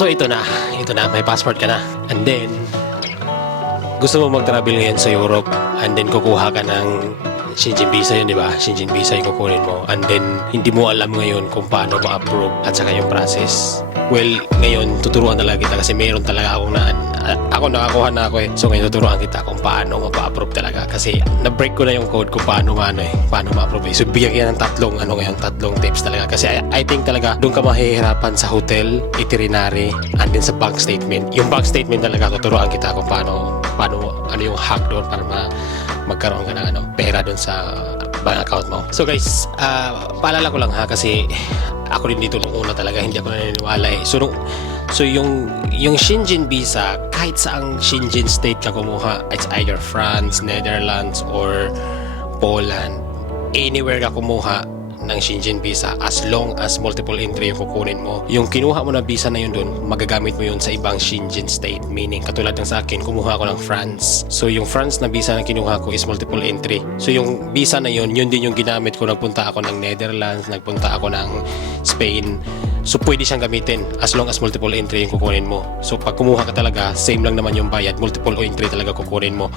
So ito na, may passport ka na. And then, gusto mo mag-travel ngayon sa Europe, and then kukuha ka ng Schengen visa yun, di ba? Schengen visa yung kukunin mo. And then, hindi mo alam ngayon kung paano ma-approve at saka yung process. Well, ngayon, tuturuan talaga kita kasi mayroon talaga akong ako nakakuha na ako eh. So ngayon, tuturuan kita kung paano ma-approve talaga. Kasi na-break ko na yung code kung paano ma-approve eh. So bigyan ng tatlong tips talaga. Kasi I think talaga, doon ka mahihirapan sa hotel, itinerary, and then sa bank statement. Yung bank statement talaga, tuturuan kita kung paano ano yung hack doon para magkaroon ka ng pera doon sa bank account mo. So guys, paalala ko lang ha, kasi ako rin dito nung una talaga hindi ako naniniwala eh. So yung Schengen visa, kahit saang Schengen state ka kumuha, it's either France, Netherlands, or Poland, anywhere ka kumuha ng Schengen visa, as long as multiple entry yung kukunin mo, yung kinuha mo na visa na yun dun, magagamit mo yun sa ibang Schengen state. Meaning, katulad ng sa akin, kumuha ako ng France. So yung France na visa na kinuha ko is multiple entry. So yung visa na yun din yung ginamit ko. Nagpunta ako ng Netherlands, nagpunta ako ng Spain. So pwede siyang gamitin as long as multiple entry yung kukunin mo. So pag kumuha ka talaga, same lang naman yung bayad, multiple entry talaga kukunin mo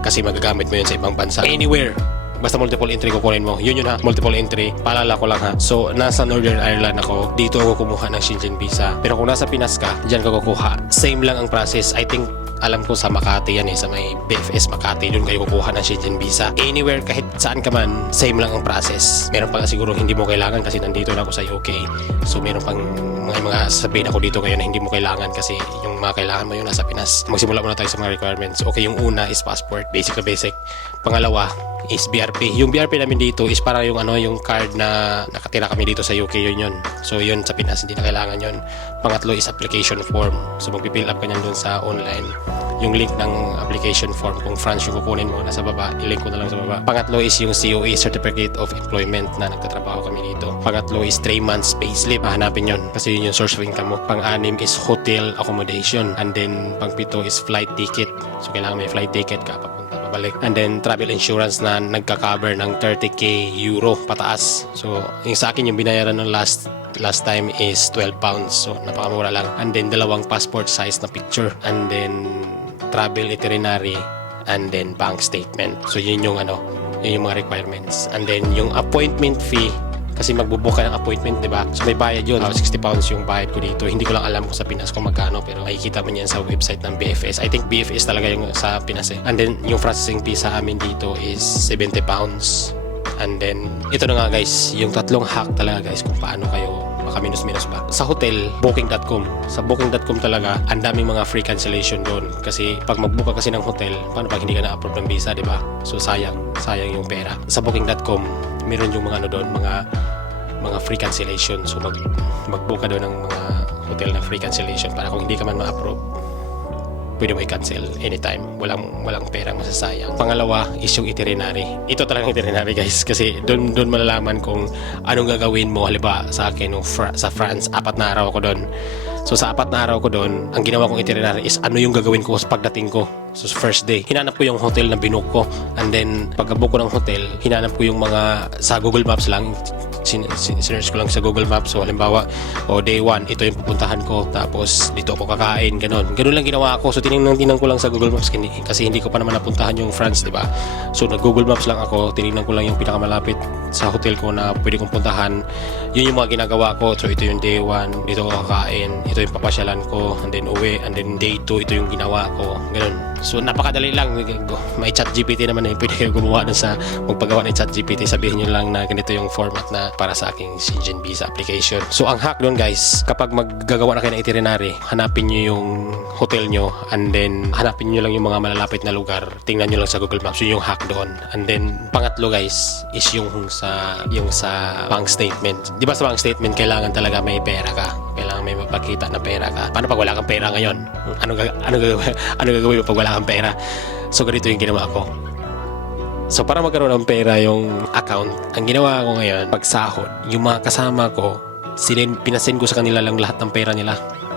kasi magagamit mo yun sa ibang bansa. Anywhere, basta multiple entry kukunin mo. Yun ha, multiple entry. Paalala ko lang ha. So, nasa Northern Ireland ako. Dito ako kumuha ng Schengen visa. Pero kung nasa Pinas ka, dyan ka kukuha. Same lang ang process. I think, alam ko sa Makati yan eh. Sa may BFS Makati. Doon kayo kukuha ng Schengen visa. Anywhere, kahit saan ka man, same lang ang process. Meron pa siguro hindi mo kailangan kasi nandito na ako sa UK. So, meron pang mga sasabihin ako dito ngayon na hindi mo kailangan kasi yung mga kailangan mo yung nasa Pinas. Magsimula muna tayo sa mga requirements. Okay, yung una is passport. Basic na basic. Pangalawa is BRP. Yung BRP namin dito is para yung yung card na nakatira kami dito sa UK, yun. So yun sa Pinas hindi na kailangan yun. Pangatlo is application form. So magpipill up ka niyan doon sa online. Yung link ng application form, kung France yung kukunin mo, nasa baba, ilink ko na lang sa baba. Pangatlo is yung COE, Certificate of Employment, na nagtatrabaho kami dito. Pangatlo is 3 months payslip. Hanapin yun kasi yun yung source of income mo. Pang-anim is hotel accommodation. And then pang-pito is flight ticket. So kailangan may flight ticket ka papunta pabalik. And then travel insurance na nagka-cover ng 30k euro pataas. So yung sa akin yung binayaran ng last time is 12 pounds. So napakamura lang. And then dalawang passport size na picture. And then travel itinerary, and then bank statement. So yun yung yun yung mga requirements. And then yung appointment fee, kasi magbubook ka ng appointment, di ba? So may bayad yun. 60 pounds yung bayad ko dito. Hindi ko lang alam kung sa Pinas kung magkano, pero makikita mo yan sa website ng BFS. I think BFS talaga yung sa Pinas eh. And then yung processing fee sa amin dito is 70 pounds. And then ito na nga guys, yung tatlong hack talaga guys kung paano kayo makaminus-minus ba. Sa hotel, booking.com. Sa booking.com talaga, ang daming mga free cancellation doon. Kasi pag mag-book ka kasi ng hotel, paano pag hindi ka na-approve ng visa, di ba? So sayang yung pera. Sa booking.com, meron yung mga doon, mga free cancellation. So mag-book ka doon ng mga hotel na free cancellation para kung hindi ka man ma-approve, pwede mo i-cancel anytime. Walang perang masasayang. Pangalawa is yung itinerary. Ito talagang itinerary guys. Kasi doon malalaman kung anong gagawin mo. Halimbawa sa akin, sa France, 4 na araw ako doon. So sa 4 na araw ko doon, ang ginawa kong itinerary is ano yung gagawin ko sa pagdating ko. So first day, hinanap ko yung hotel na binook ko. And then pagka-book ko ng hotel, hinanap ko yung mga sa Google Maps lang. Sinearch ko lang sa Google Maps. So halimbawa, day 1, ito yung pupuntahan ko. Tapos dito ako kakain, ganun lang ginawa ko. So tinignan ko lang sa Google Maps kasi hindi ko pa naman napuntahan yung France, di ba? So nag-Google Maps lang ako, tinignan ko lang yung pinakamalapit sa hotel ko na pwede kong puntahan. Yun yung mga ginagawa ko. So ito yung day 1, dito ako kakain, ito yung papasyalan ko, and then uwi, and then day 2, ito yung ginawa ko. Ganun. So napakadali lang. May ChatGPT naman pwede kayo gumawa sa magpagawa ng ChatGPT. Sabihin nyo lang na ganito yung format na para sa aking Schengen visa application. So ang hack doon guys, kapag maggagawa na kayo ng itinerary, hanapin nyo yung hotel nyo, and then hanapin nyo lang yung mga malalapit na lugar. Tingnan nyo lang sa Google Maps. Yun yung hack doon. And then pangatlo guys is yung sa bank statement. Di ba sa bank statement kailangan talaga may pera ka? Kailangan may mapakita na pera ka. Paano pag wala kang pera ngayon? Ano gagawin mo pag wala kang pera? So ganito yung ginawa ko. So para magkaroon ng pera yung account, ang ginawa ko ngayon, pag sahod, yung mga kasama ko, pinasend ko sa kanila lang lahat ng pera nila.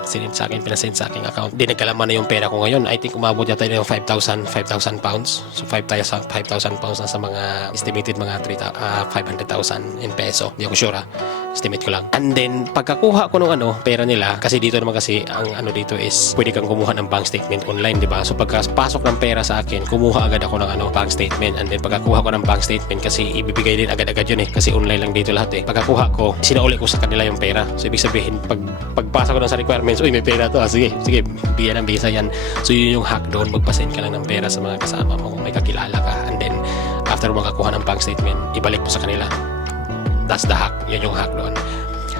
sinend sa akin, pinasend sa aking account. Di nagkalaman na yung pera ko ngayon. I think umabot yata yung 5,000 pounds. So 5,000 pounds na sa mga estimated mga 500,000 in peso. Di ako sure estimate ko lang. And then pagkakuha ko ng pera nila, kasi dito naman kasi ang dito is pwede kang kumuha ng bank statement online, di ba? So pagkapasok ng pera sa akin, kumuha agad ako ng bank statement. And then pagkakuha ko ng bank statement, kasi ibibigay din agad-agad yun kasi online lang dito lahat Pagkakuha ko, sinauli ko sa kanila yung pera. So ibig sabihin, pagpasa ko ng sa requirements, uy, may pera to. Sige, bigyan ng visa yan. So yun yung hack doon, magpasend ka lang ng pera sa mga kasama mo kung may kakilala ka. And then after makakuha ng bank statement, ibalik mo sa kanila. That's the hack. Yun yung hack doon.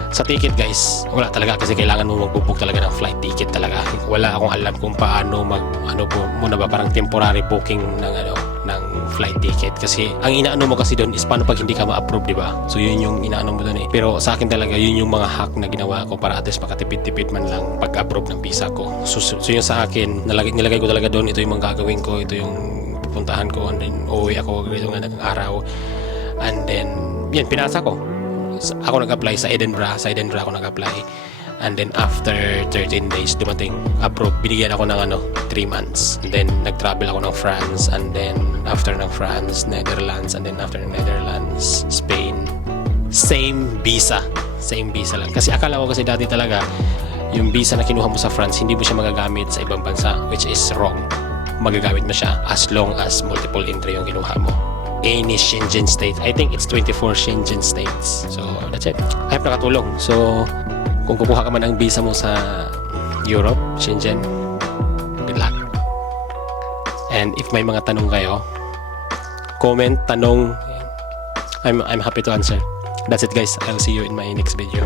Sa ticket guys, wala talaga kasi kailangan mo mag-book talaga ng flight ticket talaga. Wala akong alam kung paano muna ba parang temporary booking ng flight ticket, kasi ang inaano mo kasi doon is paano pag hindi ka ma-approve, di ba? So yun yung inaano mo doon Pero sa akin talaga yun yung mga hack na ginawa ko para at least makatipid-tipid man lang pag-approve ng visa ko. So yun sa akin, nilagay ko talaga doon, ito yung mga gagawin ko, ito yung pupuntahan ko, and then uuwi ako ganito nga ng araw. And then yan, pinasa ko. Ako nag-apply sa Edinburgh ako nag-apply. And then after 13 days dumating, approve, binigyan ako ng 3 months. And then nag-travel ako ng France, and then after ng France, Netherlands, and then after ng Netherlands, Spain. Same visa lang. Kasi akala ko kasi dati talaga yung visa na kinuha mo sa France, hindi mo siya magagamit sa ibang bansa, which is wrong. Magagamit mo siya as long as multiple entry yung kinuha mo. Any Schengen state. I think it's 24 Schengen states. So, that's it. I hope nakatulong. So, kung kukuha ka man ng visa mo sa Europe, Schengen, good luck. And if may mga tanong kayo, comment, tanong, I'm happy to answer. That's it guys. I'll see you in my next video.